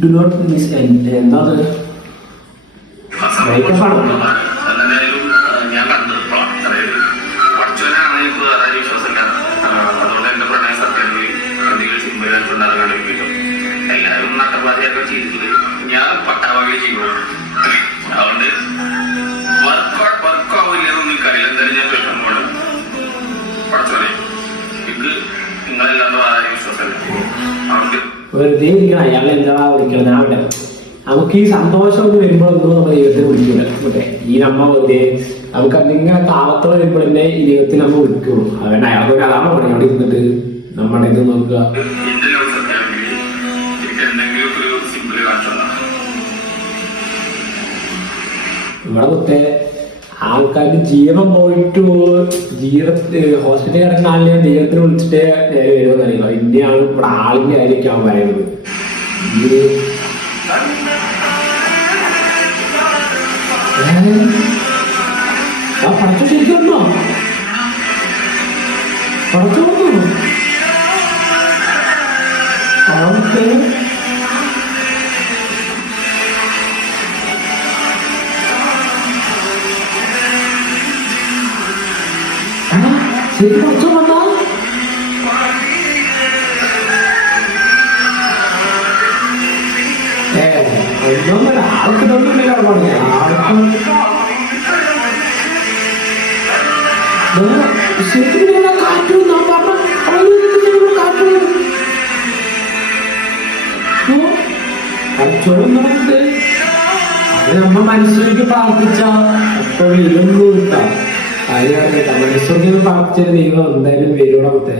Do not miss എന്താ ബ്രേക്കപ്പാണോ? ഞാൻ കണ്ടപ്പോഴാണ് പഠിച്ചവനാണ് എനിക്ക് വേറെ വിശ്വാസമില്ല. അതുകൊണ്ട് എന്റെ പ്രണയ സത്യങ്ങളിൽ എന്തെങ്കിലും സിംബലിച്ചുണ്ടാകാൻ പറ്റും. എല്ലാവരും നട്ടപ്പാതിയൊക്കെ ചെയ്തിട്ട് ഞാൻ പട്ടാവാകെ ചെയ്യുള്ളൂ. അതുകൊണ്ട് വർക്കാവില്ലെന്നൊന്നും എനിക്കറിയില്ല. എന്തായാലും ഞാൻ ചോദിക്കുമ്പോൾ പഠിച്ചോനെ എനിക്ക് നിങ്ങളെല്ലാവരും ആരും വിശ്വാസമില്ല. അതുകൊണ്ട് വെറുതെ ഇരിക്കണം. അയാൾ എന്താ വിളിക്കണം? ഞാൻ അവിടെ നമുക്ക് ഈ സന്തോഷം ഒന്ന് വരുമ്പോഴൊന്നും നമ്മൾ ദൈവത്തിന് വിളിക്കൂല. മറ്റേ ഈ നമ്മ വെറുതെ നമുക്ക് എന്തെങ്കിലും താളത്തോടെ വരുമ്പോൾ തന്നെ ഈ ദൈവത്തിന് നമ്മൾ വിളിക്കുള്ളൂ. അതുകൊണ്ട് അയാൾക്കൊരു അതാണ് പണി അവിടെ ഇരുന്നിട്ട് നമ്മുടെ ഇത് നോക്കുക. എന്റെ ലവ് സത്യമാണെങ്കിൽ എനിക്ക് എന്തെങ്കിലും ഒരു സിമ്പിള് കാണിച്ചതാണ്. നമ്മളെ കുത്തെ ആൾക്കാർക്ക് ജീവൻ പോയിട്ട് ഹോസ്പിറ്റലിൽ കിടക്കുന്ന ദൈവത്തിന് വിളിച്ചിട്ടേ വരുമെന്ന് അറിയില്ല. ഇന്ത്യയാണ് ഇവിടെ ആളിന്റെ കാര്യമൊക്കെയാണ് പറയുന്നത്. ആ പടച്ചു ശരിക്കുണ്ടോ? പടച്ചു ശരി പടച്ചു വന്നാ ഒന്നൊന്നല്ല ആൾക്ക് തോന്നുന്നില്ല. ശരിക്കും കാറ്റു കാറ്റു ചോറുന്നുണ്ട്. അത് നമ്മ മനസ്സിലേക്ക് പ്രാർത്ഥിച്ച അപ്പൊ വരുന്നു കിട്ടാം. കാര്യം മനസ്സിലേക്ക് പ്രാർത്ഥിച്ച ദൈവം എന്തായാലും വരുവണത്തെ.